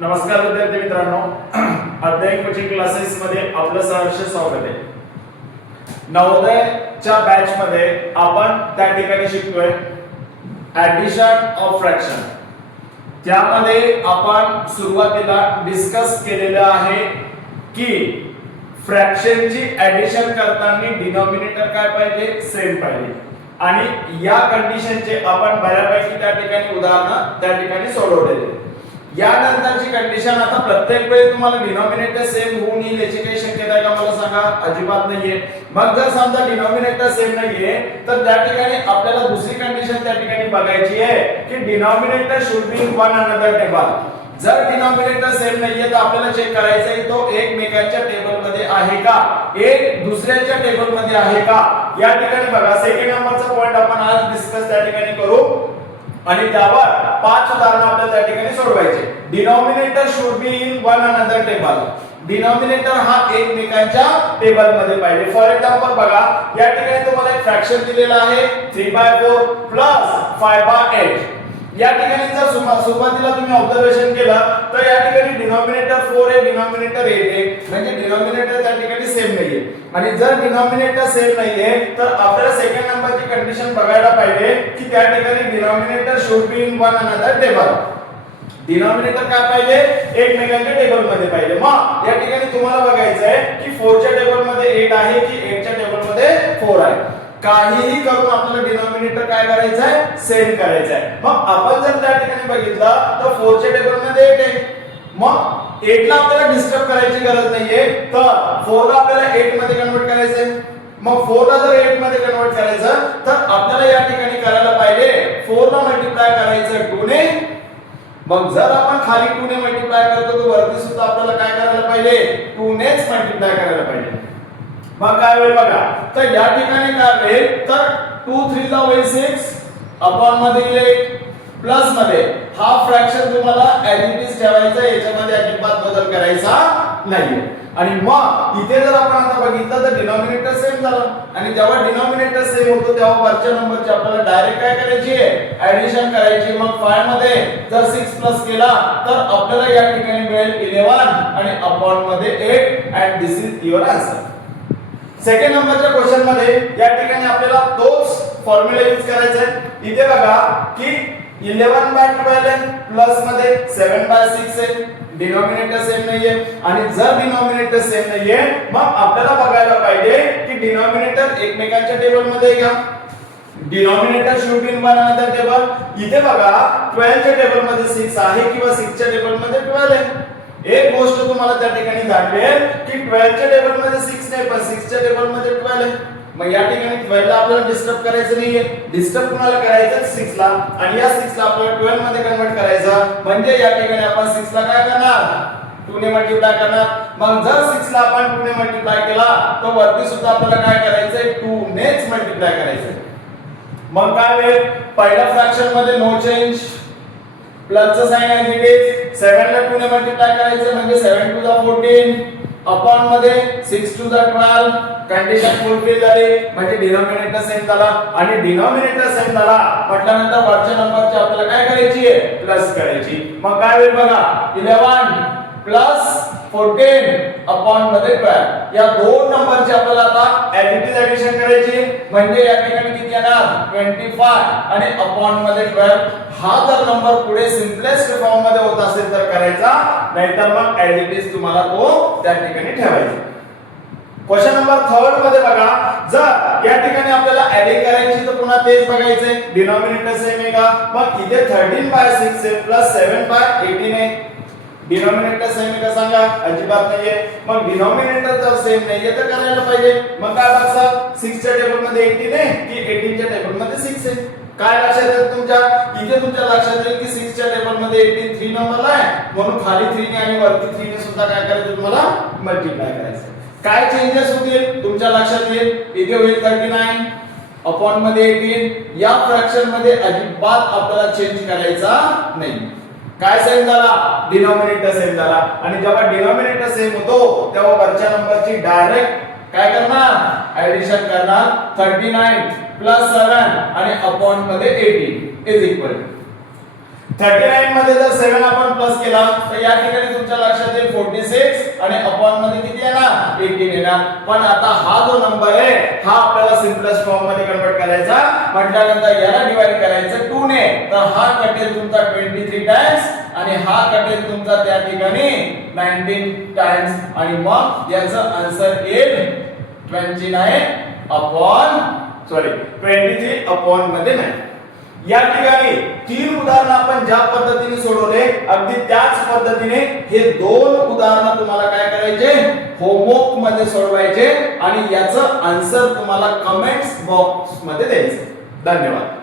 नमस्कार विद्यार्थी मित्रांनो, अध्ययन कोचिंग क्लासेस मध्ये आपलं सहर्ष स्वागत आहे। नवोदयच्या बॅच मध्ये आपण त्या ठिकाणी शिकतोय ऍडिशन ऑफ फ्रॅक्शन। त्यामध्ये आपण सुरुवातीला डिस्कस केलेलं आहे की फ्रॅक्शनची ऍडिशन करताना डिनॉमिनेटर काय पाहिजे, सेम पाहिजे आणि या कंडिशनचे आपण बऱ्यापैकी त्या ठिकाणी उदाहरण त्या ठिकाणी सोडवलेले। यानंतरची कंडिशन आता प्रत्येक वेळी तुम्हाला डिनॉमिनेटर सेम होऊन येईल याची काही शक्यता आहे का मला सांगा? अजिबात नाहीये। मग जर समजा डिनॉमिनेटर सेम नाहीये तर त्या ठिकाणी आपल्याला दुसरी कंडिशन त्या ठिकाणी बघायची आहे की denominator should be in one another table. जर डिनॉमिनेटर सेम नाहीये तर आपल्याला चेक करायचं आहे तो एकमेकांच्या टेबल मध्ये आहे का, एक दुसऱ्याच्या टेबल मध्ये आहे का। या ठिकाणी बघा सेकंड नंबरचा पॉइंट आपण आज डिस्कस त्या ठिकाणी करू आणि त्यावर 5 उदाहरण आपल्याला त्या ठिकाणी सोडवायचे। Denominator should be in one another table. Denominator हा एकमेकांच्या टेबल मध्ये पाहिजे। फॉर एक्झाम्पल बघा या ठिकाणी तुम्हाला एक फ्रॅक्शन दिलेला आहे 3/4 प्लस 5/8। या ठिकाणी जर सुरुवातीला तुम्ही ऑब्झर्वेशन केलं तर या ठिकाणी डिनॉमिनेटर 4 आहे, डिनॉमिनेटर 8 आहे, म्हणजे डिनॉमिनेटर त्या ठिकाणी सेम नाहीये। आणि जर डिनॉमिनेटर सेम नाहीये तर आपल्याला सेकंड नंबरची कंडिशन बघायला पाहिजे की त्या ठिकाणी denominator should be in one another table. Denominator काय पाहिजे, एकमेकांच्या टेबल मध्ये पाहिजे। मग या ठिकाणी तुम्हाला बघायचं आहे की 4 च्या टेबल मध्ये 8 आहे की 8 च्या टेबल मध्ये 4 आहे। काहीही करून आपल्याला डिनॉमिनेटर काय करायचं आहे, सेम करायचं आहे। मग आपण जर त्या ठिकाणी बघितलं तर 4 च्या टेबल मध्ये 8 आहे, मग 8 ला आपल्याला डिस्टर्ब करायची गरज नाहीये तर 4 ला आपल्याला 8 मध्ये कन्वर्ट करायचंय। मग 4 ला जर 8 मध्ये कन्वर्ट करायचं तर आपल्याला या ठिकाणी करायला पाहिजे 4 ला मल्टिप्लाय करायचं 2 ने। मग जर आपण खाली 2 ने मल्टिप्लाय करतो तर वरती सुद्धा आपल्याला काय करायला पाहिजे, 2 नेच मल्टिप्लाय करायला पाहिजे। मग काय होईल बघा, तर या ठिकाणी काय होईल तर 2 3 ला होईल 6 अपॉन मध्ये येईल प्लस मध्ये हा फ्रॅक्शन तुम्हाला ऍज इट इज ठेवायचा, याच्यामध्ये अजिबात बदल करायचा नाहीये। आणि मग इथे जर आपण आता बघितलं तर डिनॉमिनेटर सेम झालं आणि जेव्हा डिनॉमिनेटर सेम होतो तेव्हा वरच्या नंबरची आपल्याला डायरेक्ट काय करायची आहे, ऍडिशन करायची। मग 5 मध्ये जर 6 प्लस केला तर आपल्याला या ठिकाणी मिळेल 11 आणि अपॉन मध्ये 8 and this is your answer. Second नंबरच्या क्वेश्चन मध्ये या ठिकाणी आपल्याला तोच फॉर्म्युला यूज करायचा आहे। इथे बघा की 11/12 आहे प्लस मध्ये 7/6 आहे, डिनॉमिनेटर सेम नाहीये आणि जर डिनॉमिनेटर सेम नाहीये मग आपल्याला बघायला पाहिजे की डिनॉमिनेटर एकमेकांच्या टेबल मध्ये आहे का। Denominator should be in one another table. इथे बघा 12 च्या टेबल मध्ये 6 आहे किंवा 6 च्या टेबल मध्ये 12 आहे। एक गोष्ट तुम्हाला त्या ठिकाणी जाणवेल की 12 च्या टेबल मध्ये 6 नाही पण 6 च्या टेबल मध्ये 12 आहे। मग या ठिकाणी 12 ला आपल्याला डिस्टर्ब करायचं नाहीये, डिस्टर्ब कुणाला करायचं 6 ला आणि या 6 ला आपल्याला 12 मध्ये कन्वर्ट करायचं, म्हणजे या ठिकाणी आपण 6 ला काय करणार, 2 ने मल्टिप्लाय करणार। मग जर 6 ला आपण 2 ने मल्टिप्लाय केला तर वरती सुद्धा आपल्याला काय करायचंय, 2 नेच मल्टिप्लाय करायचंय। मग काय होईल, पहिल्या फ्रॅक्शन मध्ये नो चेंज, प्लसचं साइन ऍज इट इज, 7 ला 2 ने मल्टिप्लाय करायचं म्हणजे 7 टू द 14 अपॉन मध्ये 6 टू द 12, कंडिशन फुलफिल झाली म्हणजे डिनॉमिनेटर सेम झाला आणि डिनॉमिनेटर सेम झाला म्हटल्यानंतर वरच्या नंबरची आपल्याला काय करायची आहे, प्लस करायची। मग काय होईल बघा 11 प्लस 14 अपॉन मध्ये 12, या दोन नंबरची आपल्याला आता ऍज इट इज ऍडिशन करायची म्हणजे या ठिकाणी किती येणार 25 आणि अपॉन मध्ये 12। हा जर नंबर पुढे सिम्पलेस्ट फॉर्म मध्ये होत असेल तर करायचा, नाहीतर मग ऍज इट इज तुम्हाला तो त्या ठिकाणी ठेवायचा। क्वेश्चन नंबर 3 मध्ये बघा, जर या ठिकाणी आपल्याला ऍडिंग करायची तर पुन्हा तेच बघायचंय डिनॉमिनेटर सेम आहे का। मग इथे 13/6 आहे प्लस 7/18 आहे, डिनॉमिनेटर सेम आहे का सांगा, अजिबात नाहीये। मग डिनॉमिनेटर जर सेम नाहीये तर करायला पाहिजे। मग काय बघा 6 च्या टेबल मध्ये 18 आहे की 18 च्या टेबल मध्ये 6 आहे, काय लक्षात येईल तुमच्या, इथे तुमच्या लक्षात येईल की 6 च्या टेबल मध्ये 18 3 नंबरला आहे म्हणून खाली 3 ने आणि वरती 3 ने सुद्धा काय करायचं तुम्हाला मल्टिप्लाय करायचं। काय चेंजेस होतील तुमच्या लक्षात येईल, इथे होईल 39 अपॉन मध्ये 18। या फ्रॅक्शन मध्ये अजिबात आपल्याला चेंज करायचा नाही। काय सेम झाला, डिनॉमिनेटर सेम झाला आणि जेव्हा डिनॉमिनेटर सेम होतो तेव्हा वरच्या नंबरची डायरेक्ट काय करणार, ऍडिशन करणार। 39 प्लस 7 आणि अपॉन मध्ये 18 इज इक्वल 39 मध्ये जर 7 आपण प्लस केला तर या ठिकाणी तुमच्या लक्षात येईल 46 आणि अपॉन मध्ये किती येणार 18 येणार. पण आता हा जो नंबर आहे हा आपल्याला सिम्पलेस्ट फॉर्म मध्ये कन्वर्ट करायचा म्हटल्यानंतर याला डिवाइड करायचं 2 ने, तर हा कटेल तुमचा 23 टाइम्स आणि हा कटेल तुमचा त्या ठिकाणी 19 टाइम्स आणि मग याचं आन्सर येईल 23 अपॉन मध्ये 9. या ठिकाणी 3 उदाहरण आपण ज्या पद्धतीने सोडवले अगदी त्याच पद्धतीने हे 2 उदाहरण तुम्हाला काय करायचे होमवर्क मध्ये सोडवायचे आणि याचं आन्सर तुम्हाला कमेंट्स बॉक्स मध्ये द्यायचं. धन्यवाद.